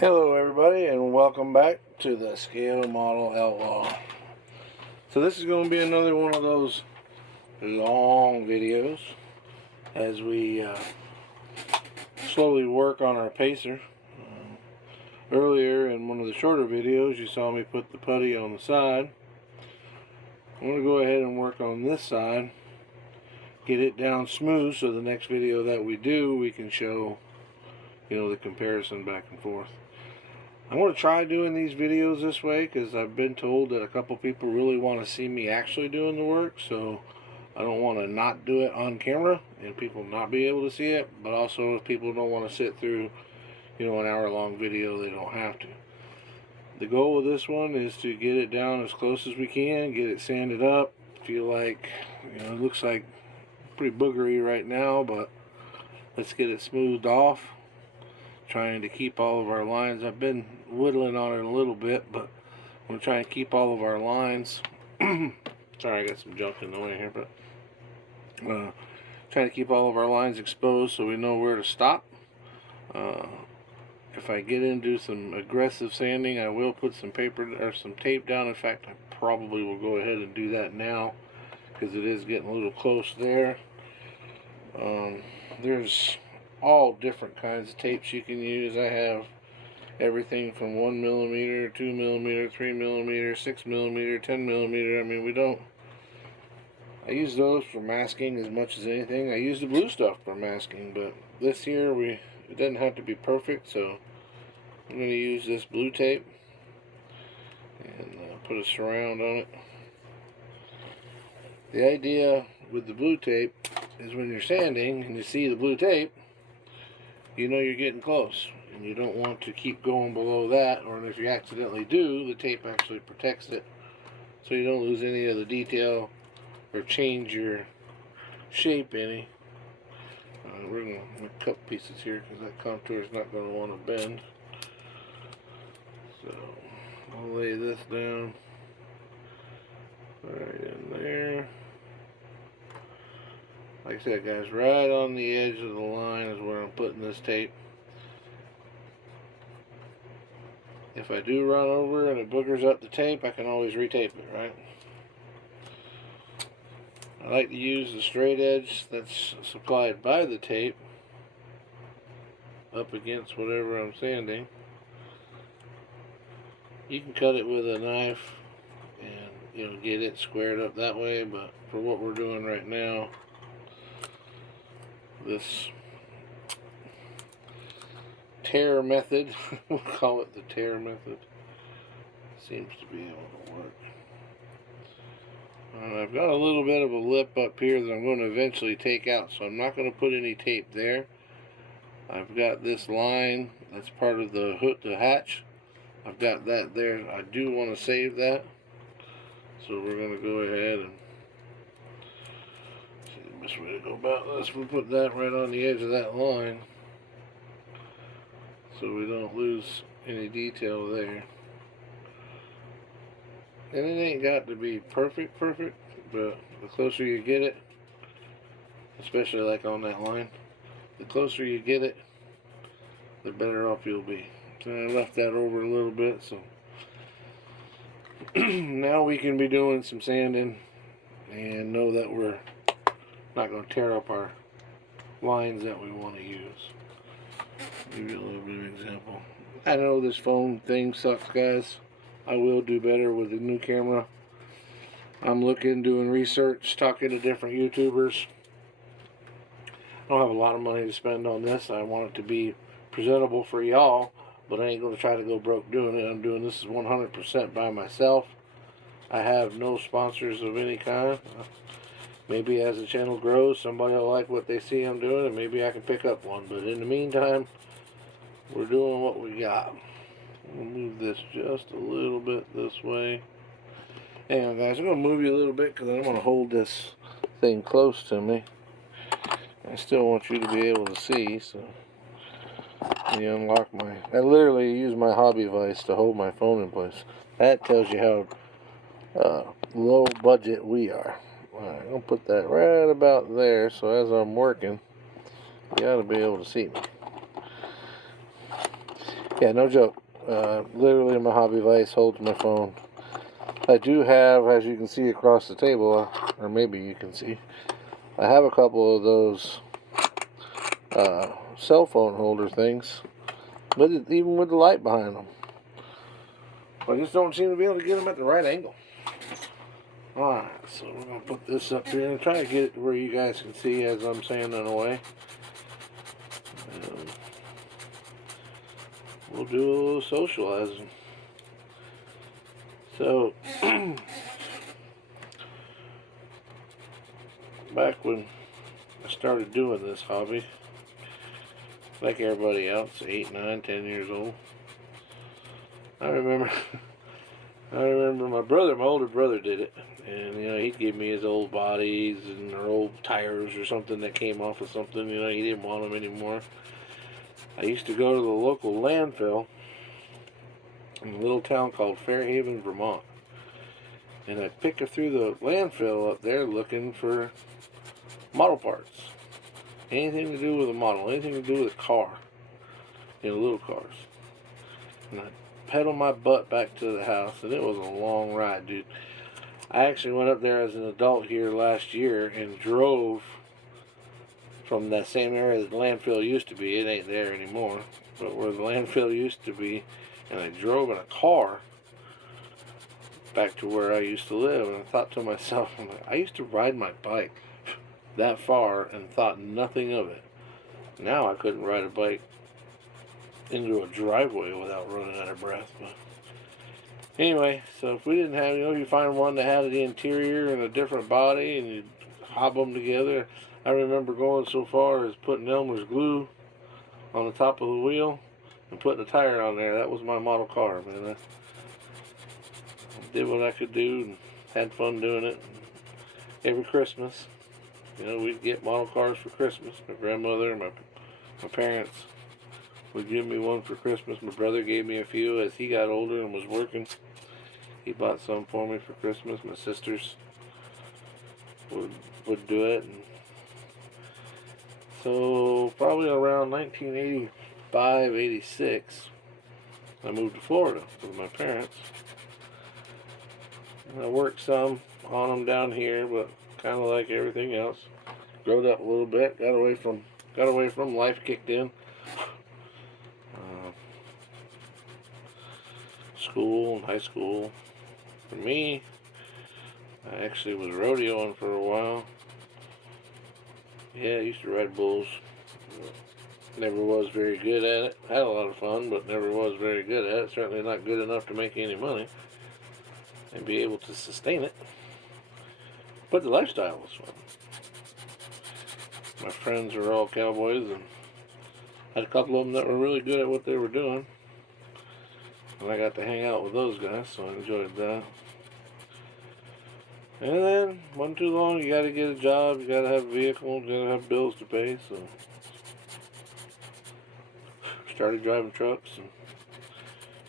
Hello everybody and welcome back to the Scale Model Outlaw. So this is going to be another one of those long videos as we slowly work on our pacer. Earlier in one of the shorter videos you saw me put the putty on the side. I'm going to go ahead and work on this side, get it down smooth so the next video that we do we can show the comparison back and forth. I'm going to try doing these videos this way because I've been told that a couple people really want to see me actually doing the work, so I don't want to not do it on camera and people not be able to see it, but also if people don't want to sit through an hour-long video, they don't have to. The goal of this one is to get it down as close as we can, get it sanded up. Feel like it looks like pretty boogery right now, but let's get it smoothed off. Trying to keep all of our lines. I've been whittling on it a little bit, but I'm going to try and keep all of our lines. Sorry, I got some junk in the way here, but trying to keep all of our lines exposed so we know where to stop. If I get into some aggressive sanding, I will put some paper or some tape down. In fact, I probably will go ahead and do that now because it is getting a little close there. There's all different kinds of tapes you can use. I have everything from 1mm, 2mm, 3mm, 6mm, 10mm. I mean, I use those for masking as much as anything. I use the blue stuff for masking, but this here, it doesn't have to be perfect, so I'm going to use this blue tape and put a surround on it. The idea with the blue tape is when you're sanding and you see the blue tape, you're getting close and you don't want to keep going below that, or if you accidentally do, the tape actually protects it so you don't lose any of the detail or change your shape any. We're going to cut pieces here because that contour is not going to want to bend. So I'll lay this down right in there. Like I said, guys, right on the edge of the line is where I'm putting this tape. If I do run over and it boogers up the tape, I can always retape it, right? I like to use the straight edge that's supplied by the tape up against whatever I'm sanding. You can cut it with a knife and get it squared up that way, but for what we're doing right now, this tear method, we'll call it the tear method, seems to be able to work. I've got a little bit of a lip up here that I'm going to eventually take out, so I'm not going to put any tape there. I've got this line that's part of the hood, the hatch. I've got that there. I do want to save that, so we're going to go ahead and see the best way to go about this. We'll put that right on the edge of that line so we don't lose any detail there. And it ain't got to be perfect, but the closer you get it, especially like on that line, the closer you get it, the better off you'll be. So I left that over a little bit, so now we can be doing some sanding and know that we're not going to tear up our lines that we want to use. Give you a little bit of an example. I know this phone thing sucks, guys. I will do better with the new camera. I'm doing research, talking to different YouTubers. I don't have a lot of money to spend on this. I want it to be presentable for y'all, but I ain't going to try to go broke doing it. I'm doing this 100% by myself. I have no sponsors of any kind. Maybe as the channel grows, somebody will like what they see I'm doing, and maybe I can pick up one. But in the meantime, we're doing what we got. We'll move this just a little bit this way. Hang on, guys. I'm going to move you a little bit because I don't want to hold this thing close to me. I still want you to be able to see, so you unlock I literally use my hobby vise to hold my phone in place. That tells you how low budget we are. Alright, I'm going to put that right about there, so as I'm working, you ought to be able to see me. Yeah, no joke. Literally, my hobby vise holds my phone. I do have, as you can see across the table, or maybe you can see, I have a couple of those cell phone holder things, even with the light behind them. I just don't seem to be able to get them at the right angle. Alright, so we're going to put this up here and try to get it to where you guys can see as I'm sanding away. We'll do a little socializing. So, back when I started doing this hobby, like everybody else, 8, 9, 10 years old, I remember my older brother did it, and he'd give me his old bodies and or old tires or something that came off of something. He didn't want them anymore. I used to go to the local landfill in a little town called Fairhaven, Vermont, and I'd pick through the landfill up there looking for model parts, anything to do with a model, anything to do with a car, little cars, and I'd pedal my butt back to the house, and it was a long ride, dude. I actually went up there as an adult here last year and drove from that same area that the landfill used to be. It ain't there anymore, but where the landfill used to be, and I drove in a car back to where I used to live, and I thought to myself, I used to ride my bike that far and thought nothing of it. Now I couldn't ride a bike into a driveway without running out of breath. But anyway, so if we didn't have, you find one that had the interior and a different body and you hob them together. I remember going so far as putting Elmer's glue on the top of the wheel and putting a tire on there. That was my model car, man. I did what I could do and had fun doing it. Every Christmas, we'd get model cars for Christmas. My grandmother and my parents would give me one for Christmas. My brother gave me a few as he got older and was working. He bought some for me for Christmas. My sisters would do it. And so probably around 1985, 86, I moved to Florida with my parents. And I worked some on them down here, but kind of like everything else, growed up a little bit, got away from life kicked in. School and high school. For me, I actually was rodeoing for a while. Yeah, I used to ride bulls. Never was very good at it. Had a lot of fun, but never was very good at it. Certainly not good enough to make any money and be able to sustain it. But the lifestyle was fun. My friends were all cowboys, and had a couple of them that were really good at what they were doing. And I got to hang out with those guys, so I enjoyed that. And then, wasn't too long, you gotta get a job, you gotta have a vehicle, you gotta have bills to pay, so started driving trucks and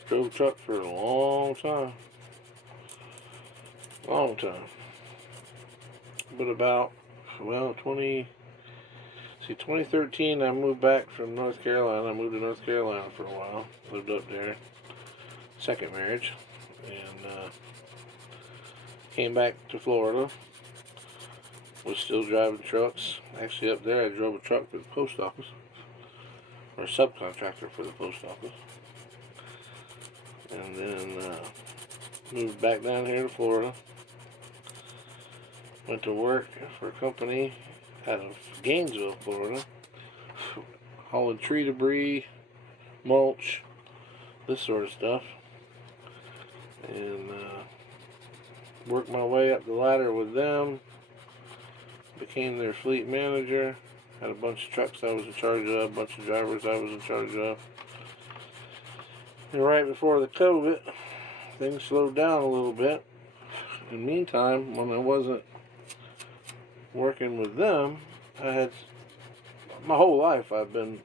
drove a truck for a long time. Long time. But about, 2013 I moved back from North Carolina. I moved to North Carolina for a while, lived up there. Second marriage, and came back to Florida. Was still driving trucks. Actually, up there I drove a truck for the post office, or a subcontractor for the post office, and then moved back down here to Florida. Went to work for a company out of Gainesville, Florida, hauling tree debris, mulch, this sort of stuff. And worked my way up the ladder with them, became their fleet manager, had a bunch of trucks I was in charge of, a bunch of drivers I was in charge of. And right before the COVID, things slowed down a little bit. In the meantime, when I wasn't working with them, I had, my whole life I've been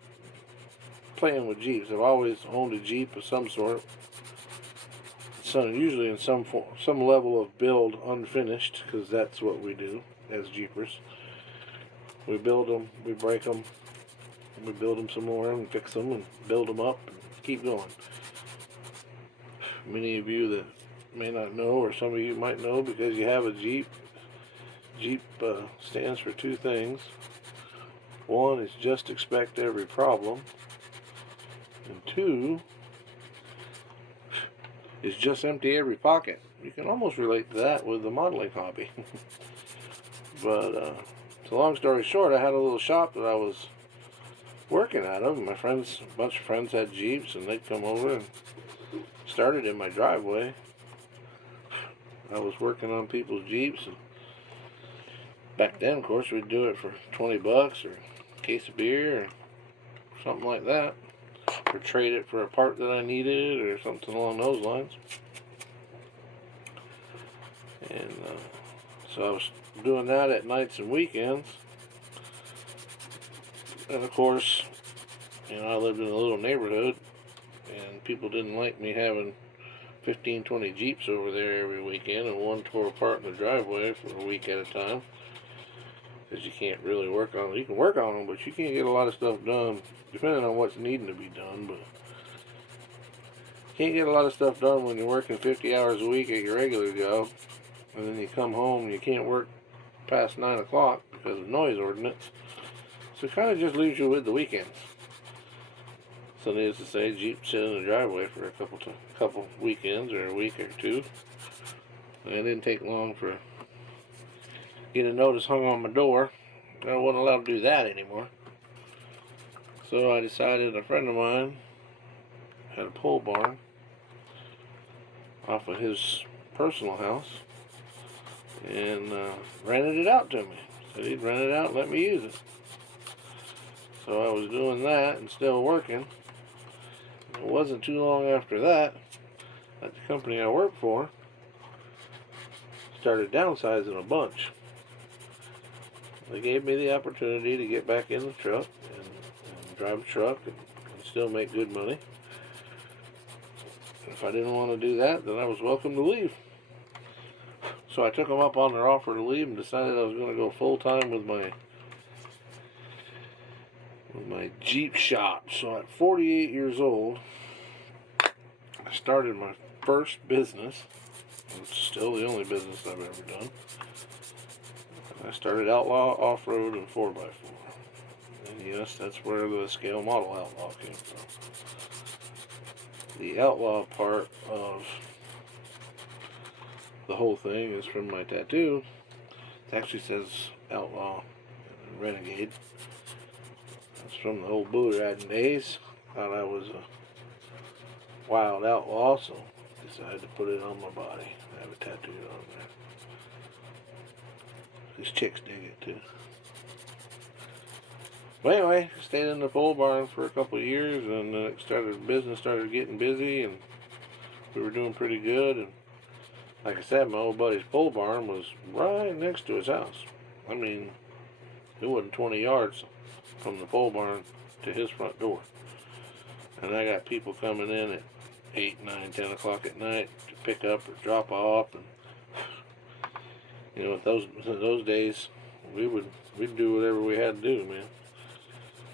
playing with Jeeps. I've always owned a Jeep of some sort. So usually in some level of build unfinished, because that's what we do as Jeepers. We build them, we break them, We build them some more and fix them and build them up and keep going. Many of you that may not know, or some of you might know because you have a Jeep. Jeep stands for two things. One is just expect every problem. And two is just empty every pocket. You can almost relate to that with the modeling hobby. But so long story short, I had a little shop that I was working out of. My friends, a bunch of friends had Jeeps, and they'd come over and started in my driveway. I was working on people's Jeeps, and back then, of course, we'd do it for 20 bucks or a case of beer or something like that, or trade it for a part that I needed or something along those lines. And so I was doing that at nights and weekends. And of course, you know, I lived in a little neighborhood, and people didn't like me having 15, 20 Jeeps over there every weekend, and one tore apart in the driveway for a week at a time. Because you can't really work on them. You can work on them, but you can't get a lot of stuff done, depending on what's needing to be done. But you can't get a lot of stuff done when you're working 50 hours a week at your regular job, and then you come home and you can't work past 9 o'clock because of noise ordinance. So it kind of just leaves you with the weekends. So needless to say, Jeep sit in the driveway for a couple weekends or a week or two. And it didn't take long for get a notice hung on my door. I wasn't allowed to do that anymore. So I decided a friend of mine had a pole barn off of his personal house and rented it out to me. Said he'd rent it out and let me use it. So I was doing that and still working. It wasn't too long after that the company I worked for started downsizing a bunch. They gave me the opportunity to get back in the truck and drive a truck and still make good money. If I didn't want to do that, then I was welcome to leave. So I took them up on their offer to leave and decided I was going to go full time with my Jeep shop. So at 48 years old, I started my first business. It's still the only business I've ever done. I started Outlaw Off-Road and 4x4. And yes, that's where the scale model Outlaw came from. The Outlaw part of the whole thing is from my tattoo. It actually says Outlaw and Renegade. That's from the old bull riding days. Thought I was a wild outlaw, so decided to put it on my body. I have a tattoo on there. These chicks dig it too. But anyway, stayed in the pole barn for a couple of years, and business started getting busy, and we were doing pretty good. And like I said, my old buddy's pole barn was right next to his house. I mean, it wasn't 20 yards from the pole barn to his front door. And I got people coming in at 8, 9, 10 o'clock at night to pick up or drop off. And you know, those days, we'd do whatever we had to do, man.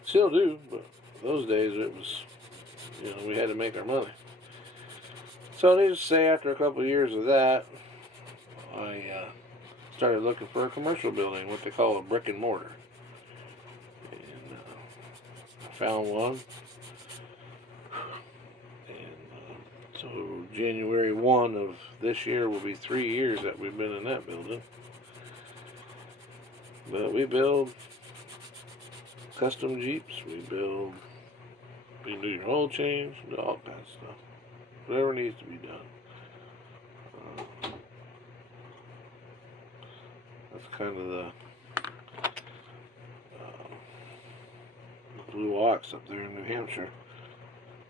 Still do, but those days it was, you know, we had to make our money. So needless to say, after a couple of years of that, I started looking for a commercial building, what they call a brick and mortar. And I found one. And so January 1 of this year will be 3 years that we've been in that building. But we build custom Jeeps, we do your oil change, do all kinds of stuff. Whatever needs to be done. That's kind of the Blue Ox up there in New Hampshire.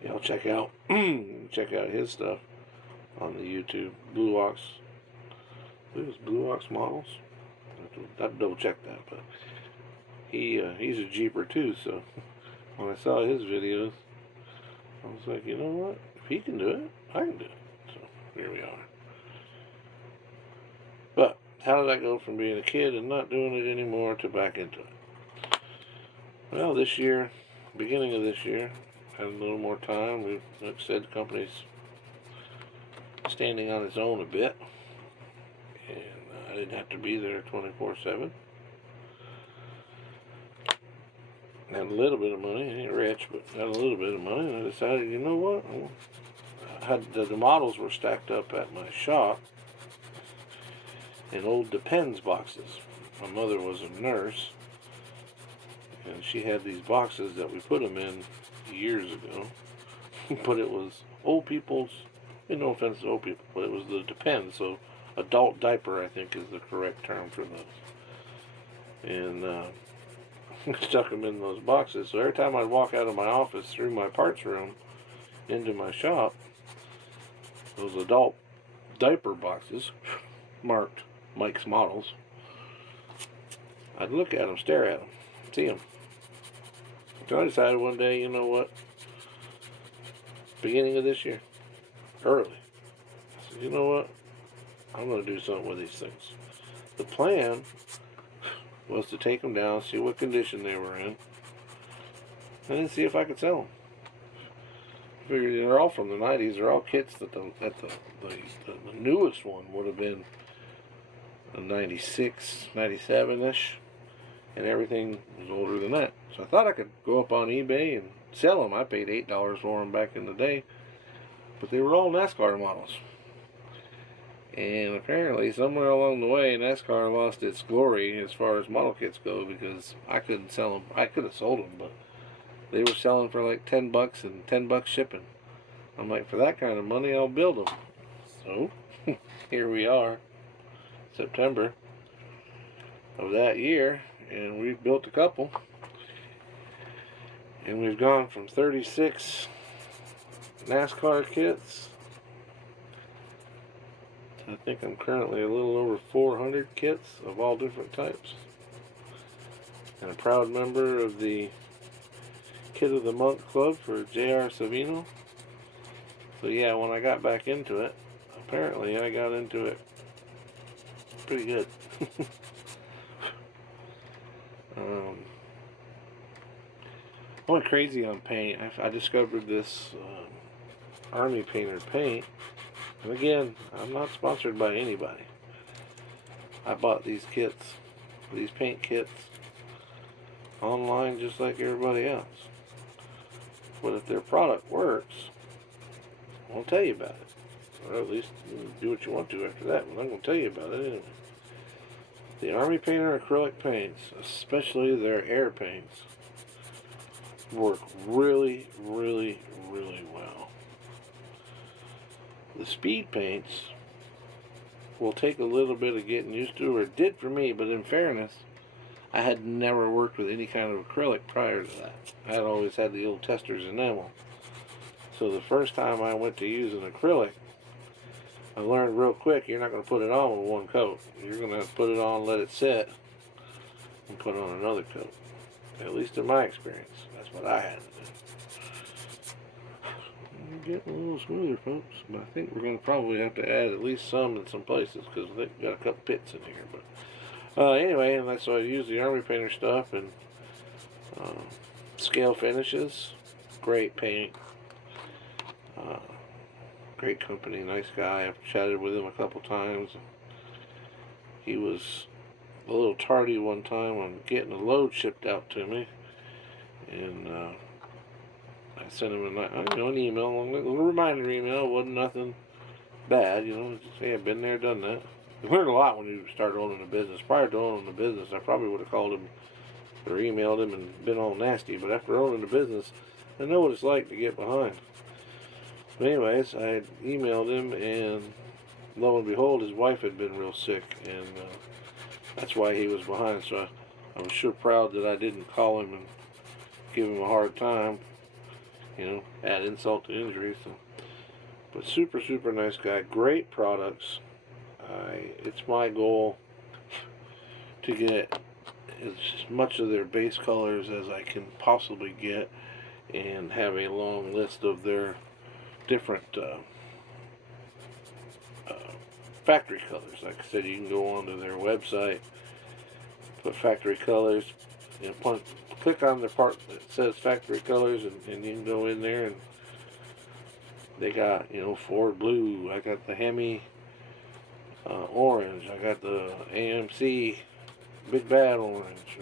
Y'all check out his stuff on the YouTube. Blue Ox. I believe it's Blue Ox Models. I have to double check that, but he's a Jeeper too. So when I saw his videos, I was like, you know what? If he can do it, I can do it. So here we are. But how did I go from being a kid and not doing it anymore to back into it? Well, this year beginning of this year, had a little more time. We've, like I said, the company's standing on its own a bit, and I didn't have to be there 24/7. Had a little bit of money. I ain't rich, but got a little bit of money, and I decided, you know what? I had the models were stacked up at my shop in old Depends boxes. My mother was a nurse, and she had these boxes that we put them in years ago. But it was old people's, no offense to old people, but it was the Depends, so adult diaper, I think, is the correct term for those. And stuck them in those boxes. So every time I'd walk out of my office through my parts room into my shop, those adult diaper boxes marked Mike's Models, I'd look at them, stare at them, see them. So I decided one day, you know what, beginning of this year, early, I said, you know what, I'm going to do something with these things. The plan was to take them down, see what condition they were in, and then see if I could sell them. I figured they're all from the 90s. They're all kits that the newest one would have been a 96, 97-ish, and everything was older than that. So I thought I could go up on eBay and sell them. I paid $8 for them back in the day, but they were all NASCAR models. And apparently, somewhere along the way, NASCAR lost its glory as far as model kits go, because I couldn't sell them. I could have sold them, but they were selling for like $10 and $10 shipping. I'm like, for that kind of money, I'll build them. So, here we are, September of that year, and we've built a couple. And we've gone from 36 NASCAR kits, I think I'm currently a little over 400 kits of all different types, and a proud member of the Kit of the Month Club for J.R. Savino. So yeah, when I got back into it, apparently I got into it pretty good. I went crazy on paint. I discovered this Army Painter paint. And again, I'm not sponsored by anybody. I bought these kits, these paint kits, online just like everybody else. But if their product works, I'll tell you about it. Or at least do what you want to after that, but I'm going to tell you about it anyway. The Army Painter acrylic paints, especially their air paints, work really, really, really well. The speed paints will take a little bit of getting used to, or it did for me, but in fairness, I had never worked with any kind of acrylic prior to that. I had always had the old Testors enamel. So the first time I went to use an acrylic, I learned real quick, you're not going to put it on with one coat. You're going to have to put it on, let it set, and put on another coat. At least in my experience, that's what I had to do. Getting a little smoother, folks, but I think we're going to probably have to add at least some in some places, because they've got a couple pits in here. But anyway, and that's why I use the Army Painter stuff, and scale finishes, great paint, great company, nice guy. I've chatted with him a couple times. He was a little tardy one time on getting a load shipped out to me, and I sent him an email, a little reminder email. It wasn't nothing bad, just, hey, I've been there, done that. You learn a lot when you start owning a business. Prior to owning a business, I probably would have called him or emailed him and been all nasty, but after owning a business, I know what it's like to get behind. But anyways, I had emailed him, and lo and behold, his wife had been real sick, and that's why he was behind. So I was sure proud that I didn't call him and give him a hard time, add insult to injury. So, but super, super nice guy, great products. It's my goal to get as much of their base colors as I can possibly get, and have a long list of their different factory colors. Like I said, you can go onto their website, put factory colors, click on the part that says factory colors, and you can go in there, and they got, you know, Ford blue. I got the Hemi orange. I got the AMC Big Bad orange.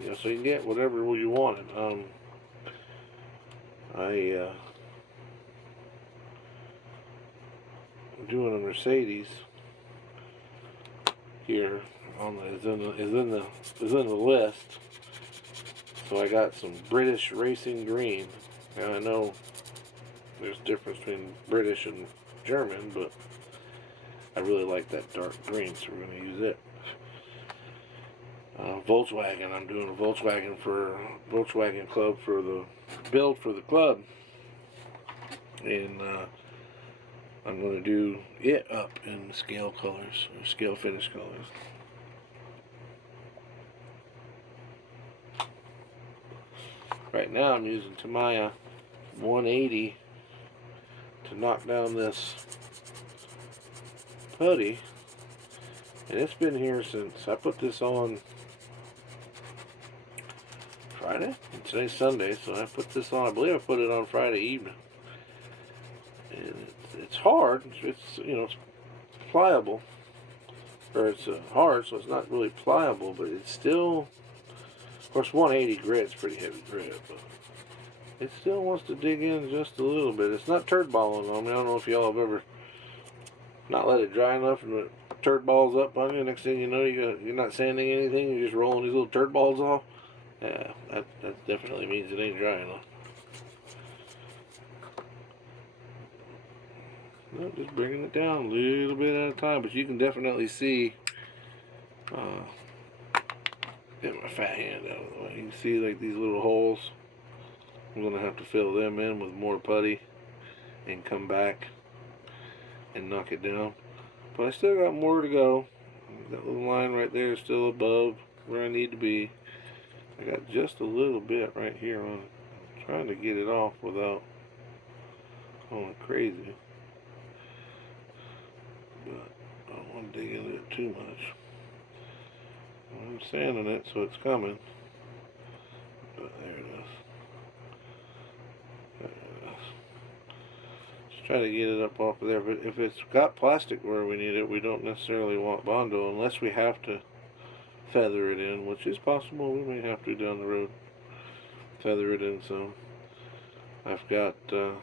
You know, so you can get whatever you wanted. I'm doing a Mercedes here on the is in the list. So I got some British Racing Green. Now I know there's a difference between British and German, but I really like that dark green, so we're going to use it. Volkswagen. I'm doing a Volkswagen Club for the build for the club, and I'm going to do it up in scale colors, or scale finish colors. Right now I'm using Tamiya 180 to knock down this putty, and it's been here since I put this on Friday, and today's Sunday, so I put this on, I believe I put it on Friday evening, and it's hard, it's, you know, it's pliable, or it's hard, so it's not really pliable, but it's still, of course 180 grit's pretty heavy grit, but it still wants to dig in just a little bit. It's not turd balling on me. I don't know if y'all have ever not let it dry enough and it turd balls up on you. Next thing you know, you're not sanding anything. You're just rolling these little turd balls off. Yeah, that definitely means it ain't dry enough. No, just bringing it down a little bit at a time. But you can definitely see. Get my fat hand out of the way. You can see like these little holes. I'm going to have to fill them in with more putty and come back and knock it down. But I still got more to go. That little line right there is still above where I need to be. I got just a little bit right here on it. I'm trying to get it off without going crazy. But I don't want to dig into it too much. I'm sanding it so it's coming. But there it is. Try to get it up off of there, but if it's got plastic where we need it, we don't necessarily want Bondo unless we have to feather it in, which is possible. We may have to down the road feather it in some. I've got a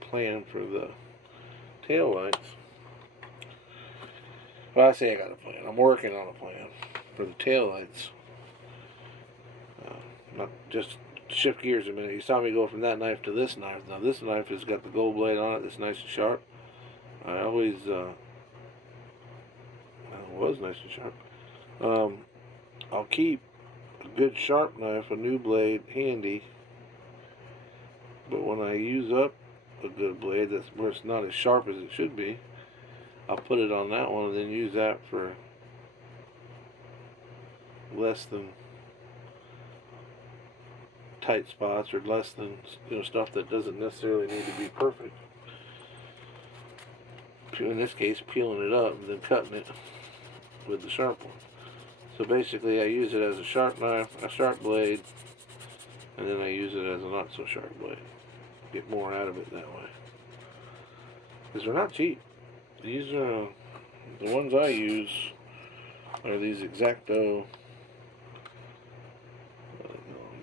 plan for the tail lights. Well, I say I got a plan. I'm working on a plan for the tail lights. Not just shift gears a minute. You saw me go from that knife to this knife. Now this knife has got the gold blade on it that's nice and sharp. I always well, it was nice and sharp. I'll keep a good sharp knife, a new blade, handy, but when I use up a good blade that's where it's not as sharp as it should be, I'll put it on that one and then use that for less than tight spots, or less than, you know, stuff that doesn't necessarily need to be perfect. In this case, peeling it up and then cutting it with the sharp one. So basically I use it as a sharp knife, a sharp blade, and then I use it as a not so sharp blade. Get more out of it that way. Because they're not cheap. These are, the ones I use are these X-Acto.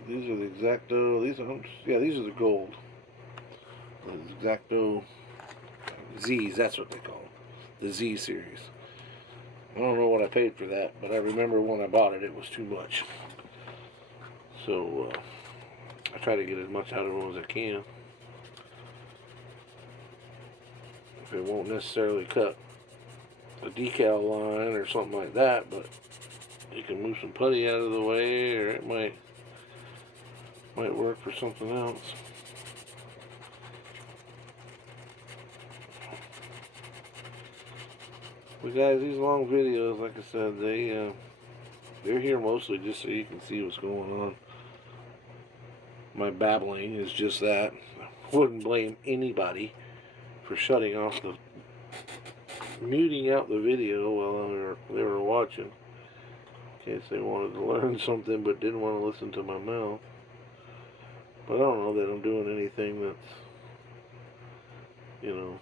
These are the X-Acto, these are the gold. The X-Acto Z's, that's what they call them. The Z series. I don't know what I paid for that, but I remember when I bought it, it was too much. So, I try to get as much out of them as I can. If it won't necessarily cut a decal line or something like that, but you can move some putty out of the way, or it might work for something else. But guys, these long videos, like I said, they're here mostly just so you can see what's going on. My babbling is just that. I wouldn't blame anybody for shutting off muting out the video while they were watching. case they wanted to learn something but didn't want to listen to my mouth. But I don't know that I'm doing anything that's, you know,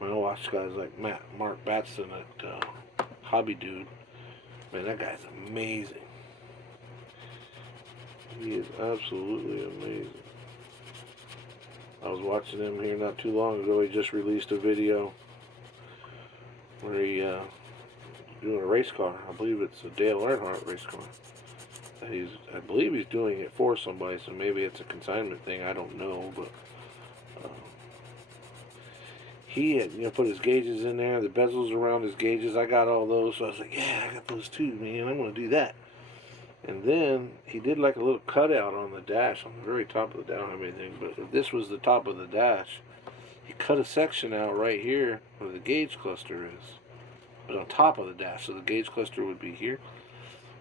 I watch guys like Mark Batson at Hobby Dude. Man, that guy's amazing. He is absolutely amazing. I was watching him here not too long ago. He just released a video where he doing a race car. I believe it's a Dale Earnhardt race car. I believe he's doing it for somebody, so maybe it's a consignment thing. I don't know, but he had, put his gauges in there, the bezels around his gauges. I got all those, so I was like, yeah, I got those too, man. I'm going to do that. And then he did like a little cutout on the dash, on the very top of the dash. I don't have anything, but if this was the top of the dash, he cut a section out right here where the gauge cluster is, but on top of the dash, so the gauge cluster would be here.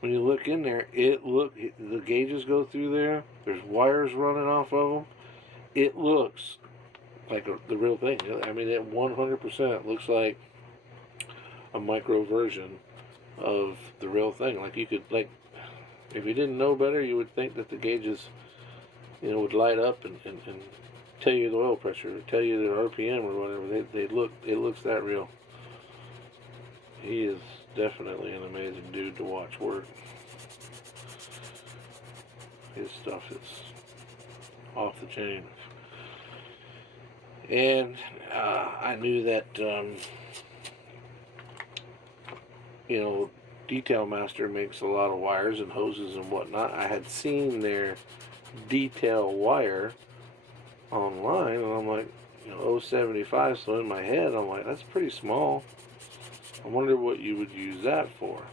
When you look in there, the gauges go through there. There's wires running off of them. It looks like the real thing. I mean, it 100% looks like a micro version of the real thing. Like you could, like, if you didn't know better, you would think that the gauges, would light up and tell you the oil pressure, or tell you the RPM or whatever. It looks that real. He is definitely an amazing dude to watch work. His stuff is off the chain. And I knew that, Detail Master makes a lot of wires and hoses and whatnot. I had seen their detail wire online, and I'm like, 075, so in my head, I'm like, that's pretty small. I wonder what you would use that for.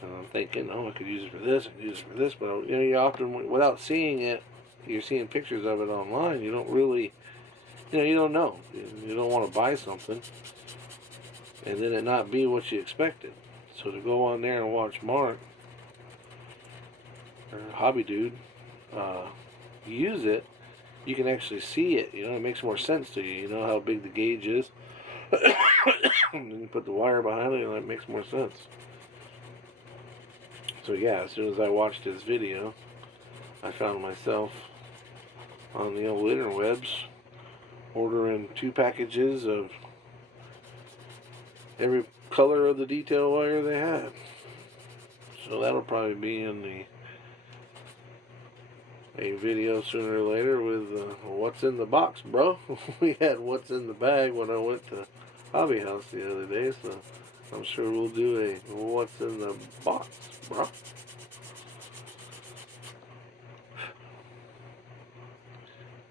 And I'm thinking, I could use it for this, I could use it for this, but you often, without seeing it, you're seeing pictures of it online, you don't really, you don't know. You don't want to buy something and then it not be what you expected. So to go on there and watch Mark, or Hobby Dude, use it, you can actually see it. It makes more sense to you. You know how big the gauge is. And then you put the wire behind it, and it makes more sense. So yeah, as soon as I watched his video, I found myself on the old interwebs ordering 2 packages of every color of the detail wire they had. So that'll probably be in a video sooner or later with what's in the box, bro. We had what's in the bag when I went to Hobby House the other day, so I'm sure we'll do a what's in the box, bro.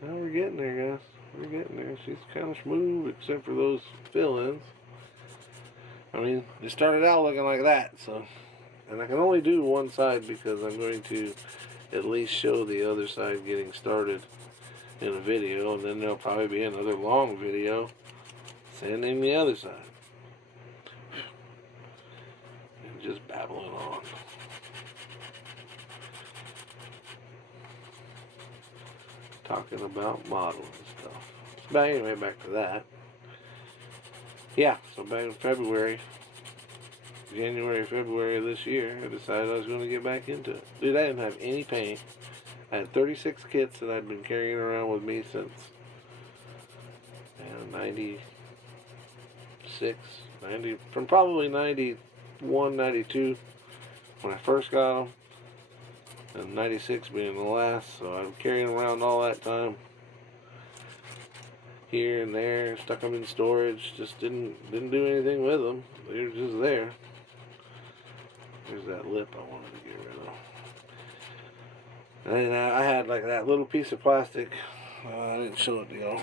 Now we're getting there, guys. We're getting there. She's kind of smooth, except for those fill-ins. I mean, it started out looking like that, so, and I can only do one side because I'm going to at least show the other side getting started in a video, and then there'll probably be another long video sanding the other side. And just babbling on. Talking about model and stuff. But anyway, back to that. Yeah, so back in January, February of this year, I decided I was going to get back into it. Dude, I didn't have any paint. I had 36 kits that I'd been carrying around with me since 96, from probably 91, 92 when I first got them, and 96 being the last, so I'm carrying around all that time. Here and there, stuck them in storage, just didn't do anything with them. They were just there. There's that lip I wanted to get rid of. And I had like that little piece of plastic. I didn't show it to y'all.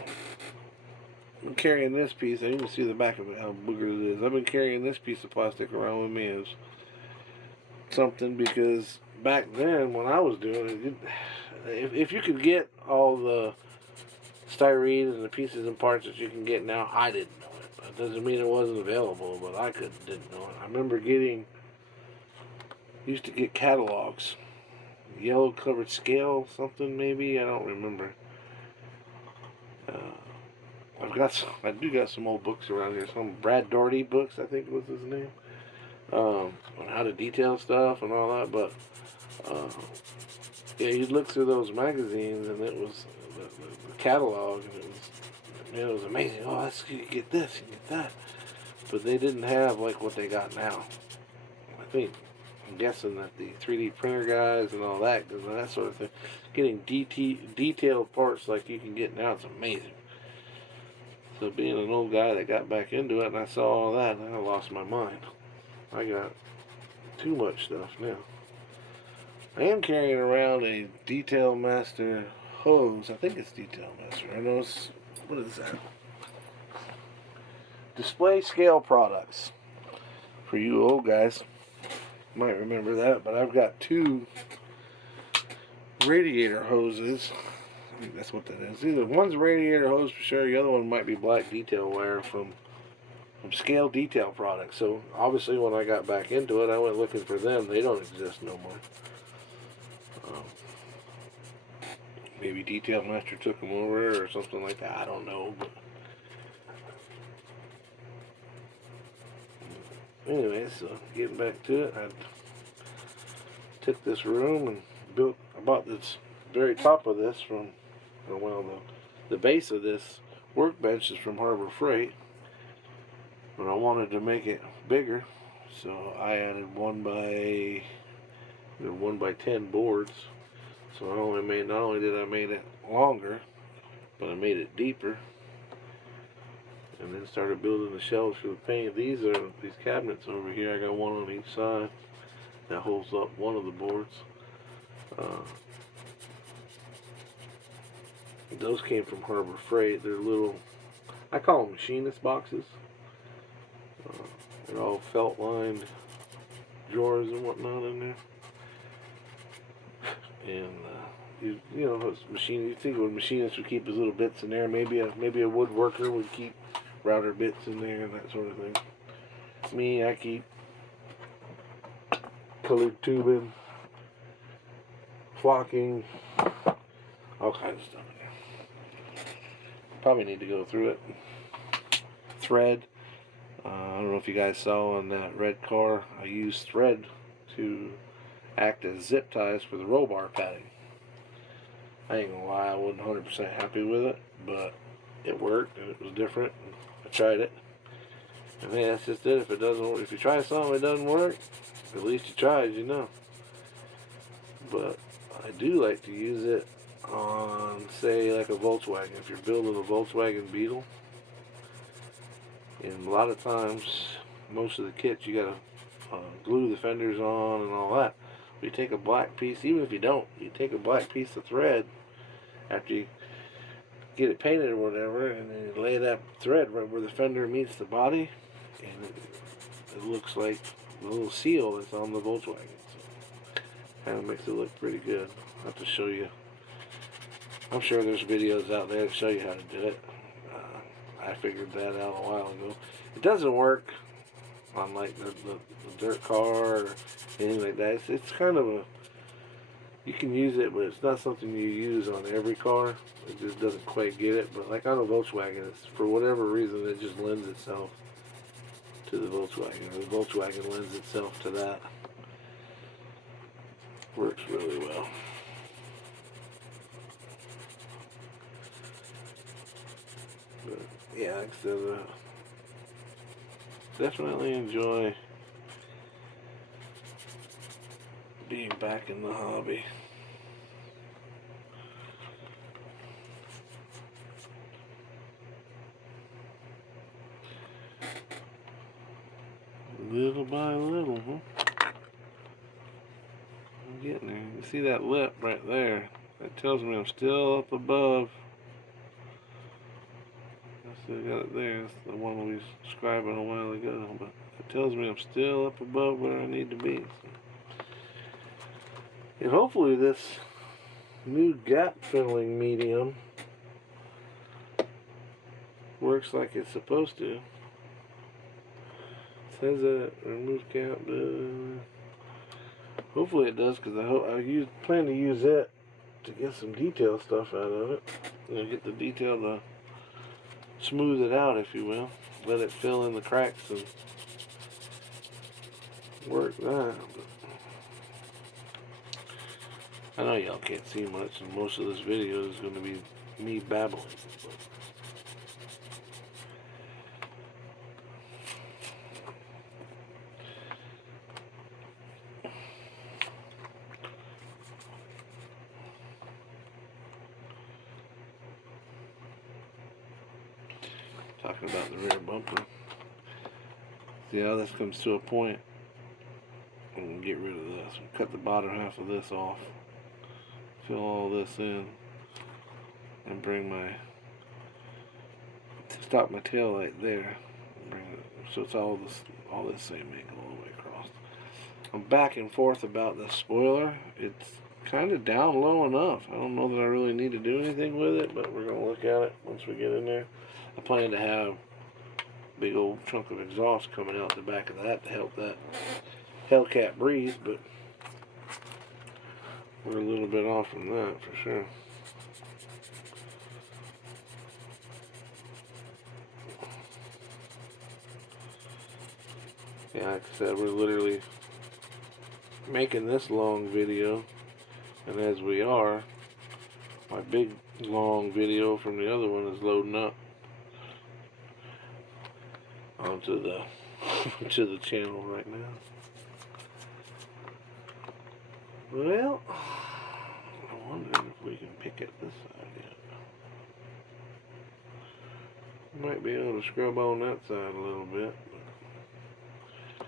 I'm carrying this piece. I didn't see the back of it, how booger it is. I've been carrying this piece of plastic around with me as something because back then when I was doing it, if you could get all the styrene and the pieces and parts that you can get now, I didn't know it. That doesn't mean it wasn't available, but I didn't know it. I remember used to get catalogs, yellow covered scale, something maybe, I don't remember. I do got some old books around here, some Brad Daugherty books, I think was his name. on how to detail stuff and all that. But yeah, you'd look through those magazines, and it was the catalog, and it was amazing. Oh, that's, you get this, you get that. But they didn't have like what they got now. I'm guessing that the 3D printer guys and all that, that sort of thing, getting detailed parts like you can get now, it's amazing. So being an old guy that got back into it, and I saw all that, and I lost my mind. I got too much stuff now. I am carrying around a Detail Master hose. I think it's Detail Master. I know it's, what is that? Display Scale Products. For you old guys, might remember that, but I've got two radiator hoses. I think that's what that is. Either one's a radiator hose for sure, the other one might be black detail wire from Scale Detail Products. So obviously when I got back into it, I went looking for them. They don't exist no more. Maybe Detail Master took them over or something like that. I don't know. But anyway, so getting back to it, I took this room and I bought this very top of this from, well, the base of this workbench is from Harbor Freight, but I wanted to make it bigger, so I added 1x10 boards. So not only did I make it longer, but I made it deeper, and then started building the shelves for the paint. These cabinets over here. I got one on each side that holds up one of the boards. Those came from Harbor Freight. They're little, I call them machinist boxes. They're all felt lined drawers and whatnot in there. And you know, machine. You think a machinist would keep his little bits in there. Maybe a woodworker would keep router bits in there and that sort of thing. Me, I keep colored tubing, flocking, all kinds of stuff in there. Probably need to go through it. Thread. I don't know if you guys saw on that red car, I used thread to act as zip ties for the roll bar padding. I ain't gonna lie, I wasn't 100% happy with it, but it worked and it was different. I tried it, and man, that's just it. If it doesn't work, if you try something it doesn't work, at least you tried, you know. But I do like to use it on, say, like a Volkswagen. If you're building a Volkswagen Beetle, and a lot of times, most of the kits you gotta glue the fenders on and all that. You take a black piece, even if you don't, you take a black piece of thread after you get it painted or whatever, and then you lay that thread right where the fender meets the body, and it looks like the little seal that's on the Volkswagen. So kind of makes it look pretty good. I'll have to show you. I'm sure there's videos out there to show you how to do it. I figured that out a while ago. It doesn't work on like the dirt car or anything like that. It's kind of a, you can use it, but it's not something you use on every car. It just doesn't quite get it. But like on a Volkswagen, it's, for whatever reason, it just lends itself to the Volkswagen. Or the Volkswagen lends itself to that. Works really well. But yeah, like I said, definitely enjoy being back in the hobby. Little by little, huh? I'm getting there. You see that lip right there? That tells me I'm still up above. I still got it there. That's the one we was describing a while ago, but it tells me I'm still up above where I need to be. So. And hopefully this new gap filling medium works like it's supposed to. It says that remove gap. Hopefully it does, because I plan to use it to get some detail stuff out of it. Get the detail to smooth it out, if you will. Let it fill in the cracks and work that. But I know y'all can't see much, and most of this video is going to be me babbling. Talking about the rear bumper. See how this comes to a point? I'm going to get rid of this. Cut the bottom half of this off. Fill all this in. And bring my... stop my tail light there. Bring it, so it's all this same angle all the way across. I'm back and forth about the spoiler. It's kind of down low enough. I don't know that I really need to do anything with it, but we're going to look at it once we get in there. I plan to have a big old chunk of exhaust coming out the back of that to help that Hellcat breathe, but we're a little bit off from that for sure. Yeah, like I said, we're literally making this long video, and as we are, my big long video from the other one is loading up onto the to the channel right now. Well, I'm wondering if we can pick at this side yet. Might be able to scrub on that side a little bit, but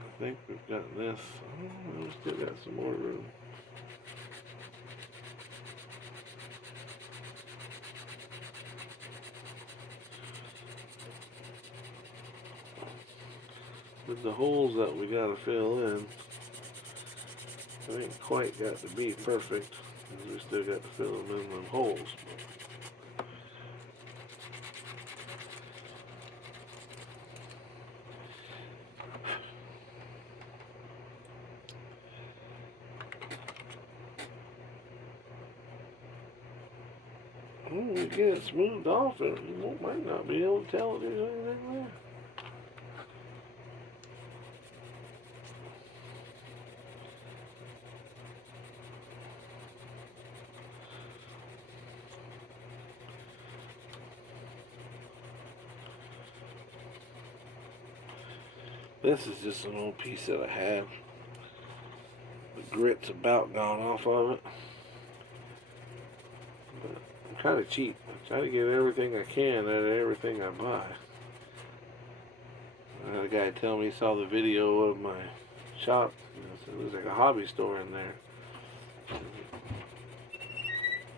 I think we've got this. Oh, we still got some more room. With the holes that we gotta fill in, I ain't quite got to be perfect, because we still got to fill them in them holes. When we get it smoothed off, you might not be able to tell if there's anything there. This is just an old piece that I had. The grit's about gone off of it. But I'm kind of cheap. I try to get everything I can out of everything I buy. I had a guy tell me he saw the video of my shop. It was like a hobby store in there.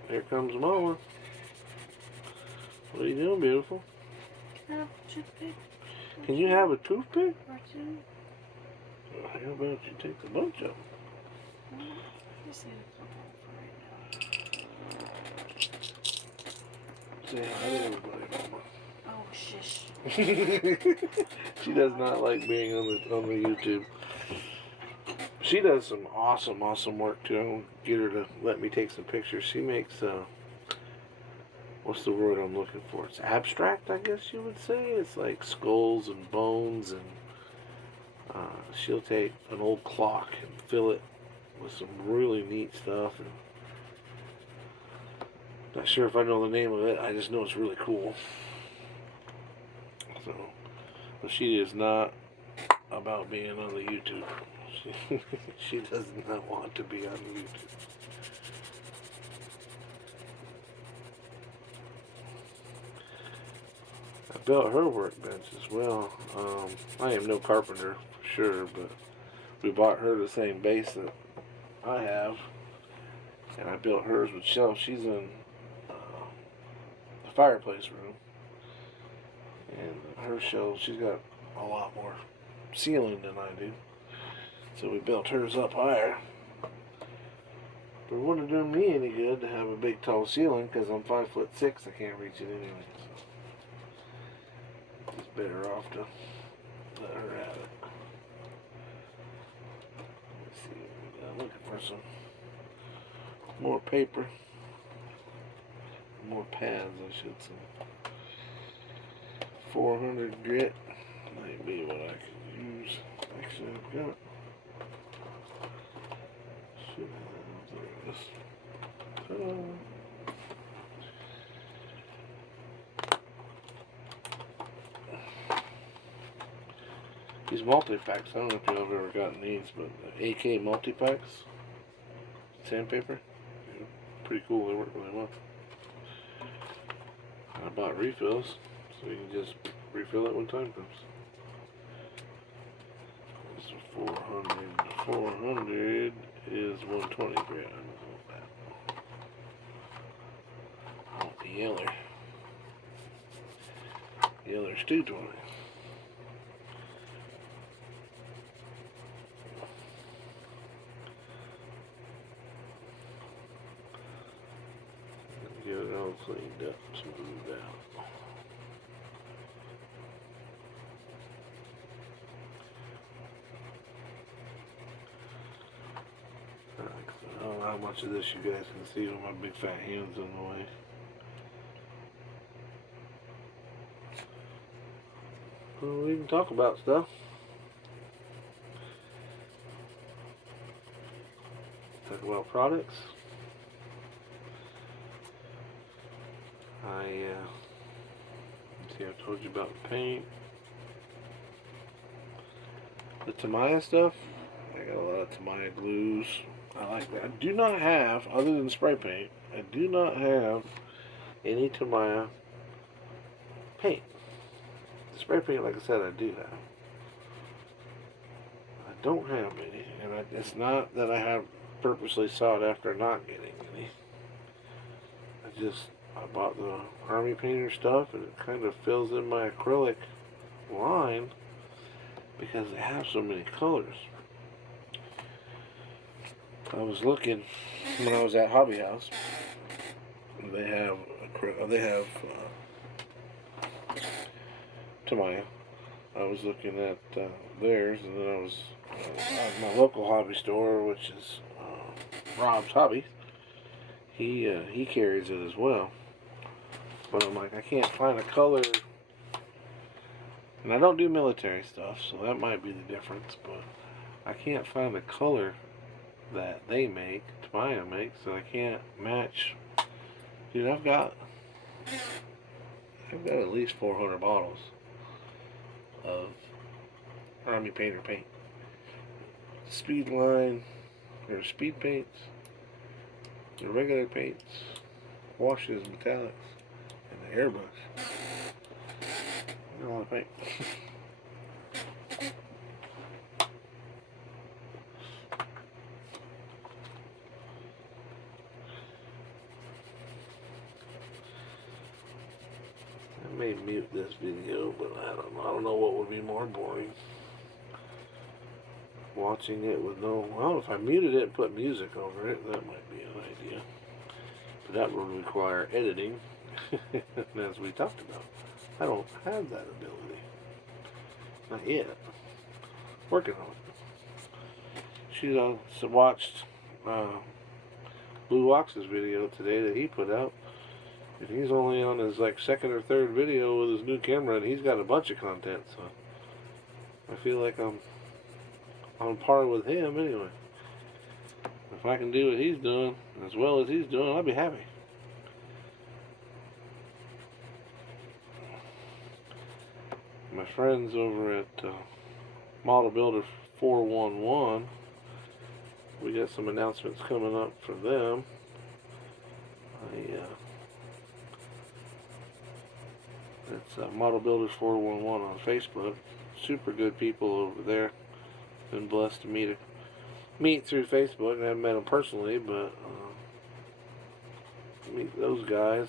Here comes Mama. What are you doing, beautiful? Toothpick. Can you have a toothpick? Or two. Well, how about you take the bunch of them? Just need a couple for right now. Say hi to everybody, Mama. Oh, shish. She does not like being on the YouTube. She does some awesome work too. I'll get her to let me take some pictures. She makes what's the word I'm looking for? It's abstract, I guess you would say. It's like skulls and bones, and she'll take an old clock and fill it with some really neat stuff. And not sure if I know the name of it. I just know it's really cool. So, but she is not about being on the YouTube. She does not want to be on the YouTube. I built her workbench as well. I am no carpenter for sure, but we bought her the same base that I have, and I built hers with shelves. She's in the fireplace room, and her shelves, she's got a lot more ceiling than I do, so we built hers up higher. But it wouldn't have done me any good to have a big tall ceiling, because I'm 5'6". I can't reach it anyway. So it's better off to let her have it. Let's see what we got. Looking for some more paper, more pads, I should say. 400 grit might be what I could use. Actually, I've got it. There it is. Ta-da. These multi-packs, I don't know if y'all have ever gotten these, but the AK multi-packs, sandpaper, yeah, pretty cool, they work really well. I bought refills, so you can just refill it when time comes. This is 400, 400 is 120 grams. I want the yeller. Yeller's 220. Get it all cleaned up, smoothed out. I don't know how much of this you guys can see with my big fat hands in the way. Well, we can talk about stuff. Talk about products. See, I told you about the paint. The Tamiya stuff, I got a lot of Tamiya glues. I like that. I do not have, other than spray paint, I do not have any Tamiya paint. The spray paint, like I said, I do have. I don't have any, and it's not that I have purposely sought after not getting any. I bought the Army Painter stuff, and it kind of fills in my acrylic line because they have so many colors. I was looking when I was at Hobby House. They have Tamiya. I was looking at theirs, and then I was at my local hobby store, which is Rob's Hobby. He carries it as well. But I'm like, I can't find a color, and I don't do military stuff, so that might be the difference, but I can't find a color that they make, Tamiya makes, that I can't match. Dude, I've got at least 400 bottles of Army Painter paint. Speed line, or speed paints, the regular paints, washes, metallics, and the airbrush. I don't want to paint. I may mute this video, but I don't know what would be more boring. Watching it with no, well, if I muted it and put music over it, that might be an idea. But that would require editing, as we talked about. I don't have that ability. Not yet. Working on it. She watched Blue Ox's video today that he put out. And he's only on his second or third video with his new camera, and he's got a bunch of content, so I feel like I'm on par with him anyway. If I can do what he's doing as well as he's doing, I'll be happy. My friends over at Model Builder 411, we got some announcements coming up for them. It's Model Builders 411 on Facebook. Super good people over there. Been blessed to meet through Facebook. I haven't met them personally, but meet those guys.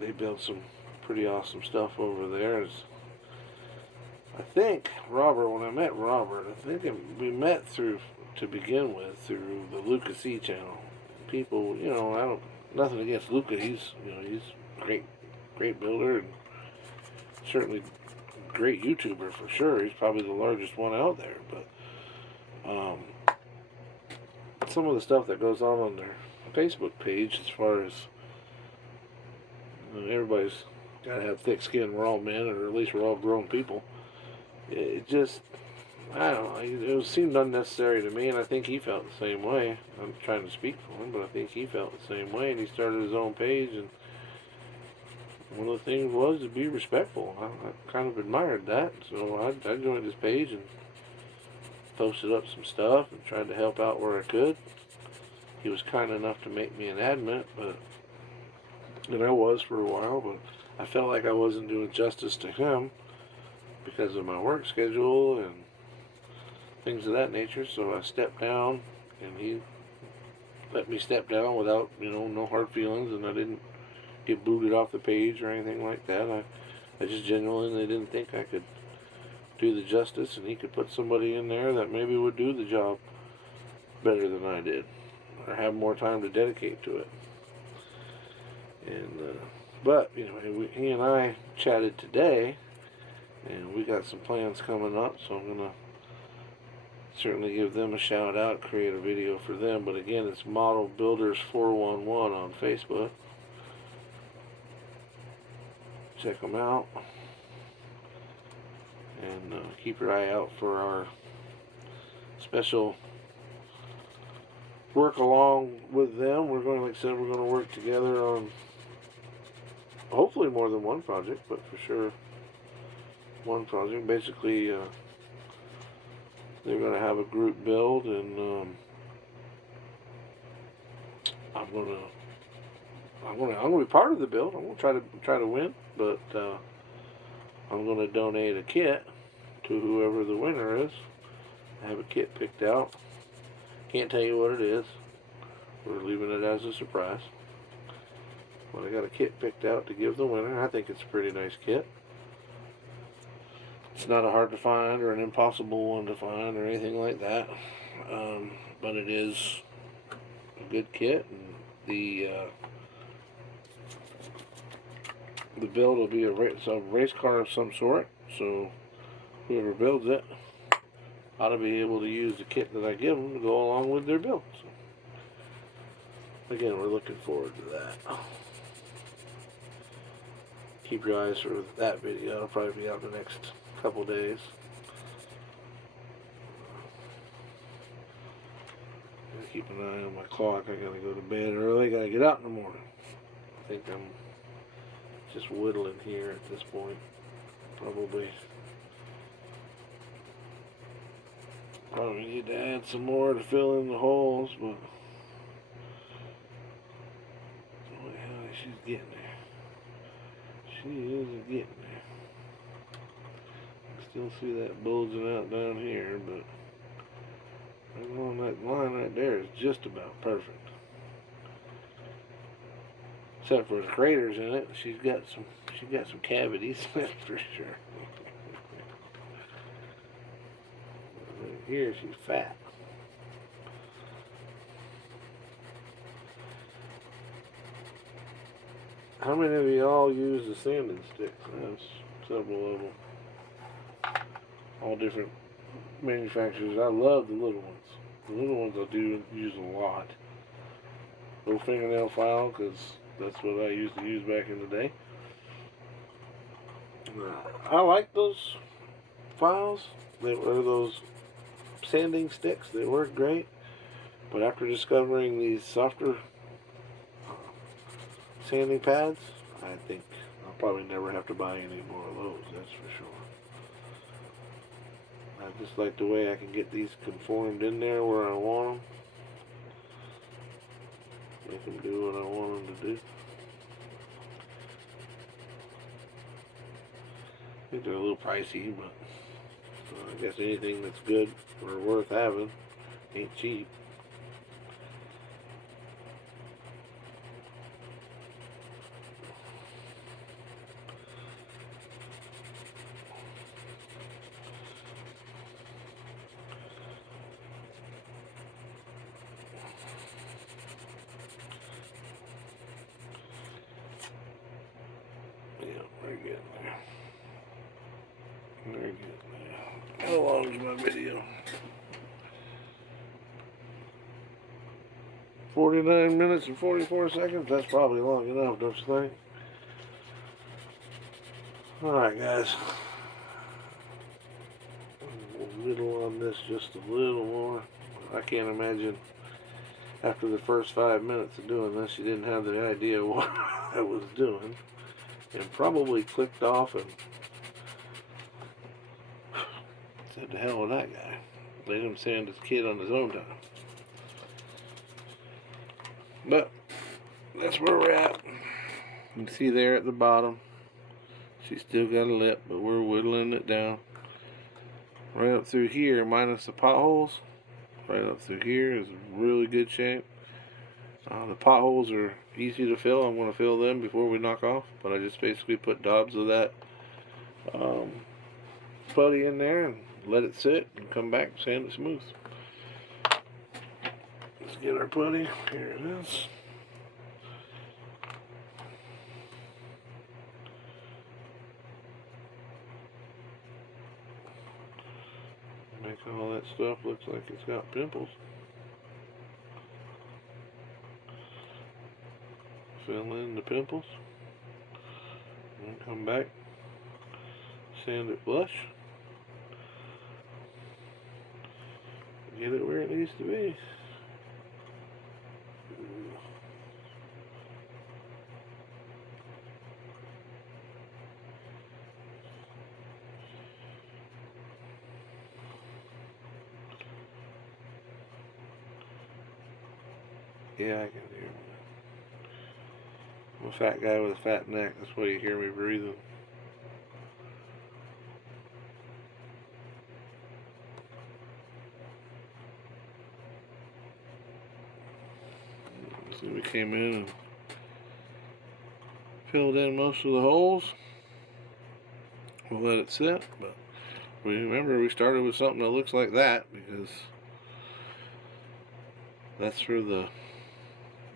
They build some pretty awesome stuff over there. I think Robert, when I met Robert, we met to begin with through the Luca C channel. People, nothing against Luca. He's a great builder, and certainly great YouTuber for sure. He's probably the largest one out there. But some of the stuff that goes on their Facebook page, as far as everybody's got to have thick skin. We're all men, or at least we're all grown people. it just, I don't know, it seemed unnecessary to me, and I think he felt the same way. I'm trying to speak for him, but I think he felt the same way, and he started his own page, and one of the things was to be respectful. I kind of admired that, so I joined his page and posted up some stuff and tried to help out where I could. He was kind enough to make me an admin, and I was for a while, but I felt like I wasn't doing justice to him because of my work schedule and things of that nature, so I stepped down, and he let me step down without, no hard feelings, and I didn't get booted off the page or anything like that. I just genuinely didn't think I could do the justice, and he could put somebody in there that maybe would do the job better than I did, or have more time to dedicate to it. And but he and I chatted today, and we got some plans coming up, so I'm gonna certainly give them a shout out, create a video for them. But again, it's Model Builders 411 on Facebook. Check them out, and keep your eye out for our special work along with them. We're going, like I said, we're going to work together on hopefully more than one project, but for sure one project. Basically, they're going to have a group build, and I'm going to be part of the build. I'm going to try to win, but I'm going to donate a kit to whoever the winner is. I have a kit picked out. Can't tell you what it is. We're leaving it as a surprise. But I got a kit picked out to give the winner. I think it's a pretty nice kit. It's not a hard to find or an impossible one to find or anything like that. But it is a good kit, and the build will be a race car of some sort, so whoever builds it ought to be able to use the kit that I give them to go along with their build. So, again, we're looking forward to that. Keep your eyes for that video. It'll probably be out the next couple days. Keep an eye on my clock. I gotta go to bed early. Gotta get out in the morning. I think I'm just whittling here at this point. Probably need to add some more to fill in the holes, but boy, she's getting there. She is getting there. I still see that bulging out down here, but right along that line right there is just about perfect. Except for the craters in it, she's got some cavities, that's for sure. Right here, she's fat. How many of y'all use the sanding sticks? There's several of them. All different manufacturers. I love the little ones. The little ones I do use a lot. Little fingernail file, because that's what I used to use back in the day. I like those files. They were those sanding sticks. They work great. But after discovering these softer sanding pads, I think I'll probably never have to buy any more of those. That's for sure. I just like the way I can get these conformed in there where I want them. Make them do what I want them to do. I think they're a little pricey, but I guess anything that's good or worth having ain't cheap. We're getting there. We're getting there. How long is my video? 49 minutes and 44 seconds? That's probably long enough, don't you think? Alright, guys. middle on this just a little more. I can't imagine after the first 5 minutes of doing this, you didn't have the idea what I was doing, and probably clicked off and said, "The hell with that guy. Let him sand his kid on his own time." But that's where we're at. You can see there at the bottom, she's still got a lip, but we're whittling it down. Right up through here, minus the potholes, right up through here is really good shape. The potholes are easy to fill. I'm going to fill them before we knock off, but I just basically put dobs of that putty in there and let it sit and come back and sand it smooth. Let's get our putty. Here it is. Make all that stuff looks like it's got pimples. Fill in the pimples and come back, sand it flush, get it where it needs to be. Yeah, I can hear it. I'm a fat guy with a fat neck. That's why you hear me breathing. So we came in and filled in most of the holes. We'll let it sit, but remember we started with something that looks like that because that's for the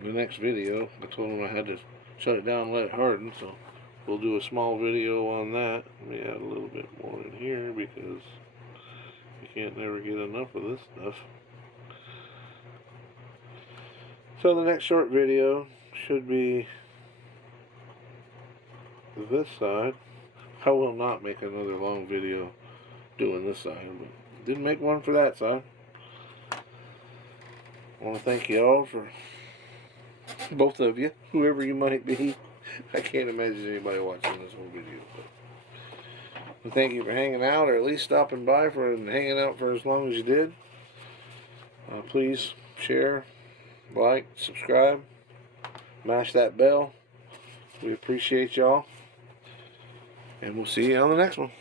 next video. I told him I had to shut it down and let it harden, so we'll do a small video on that. Let me add a little bit more in here because you can't never get enough of this stuff. So the next short video should be this side. I will not make another long video doing this side, but didn't make one for that side. I want to thank you all for both of you, whoever you might be. I can't imagine anybody watching this whole video, but thank you for hanging out, or at least stopping by and hanging out for as long as you did. Please share, like, subscribe, mash that bell. We appreciate y'all, and we'll see you on the next one.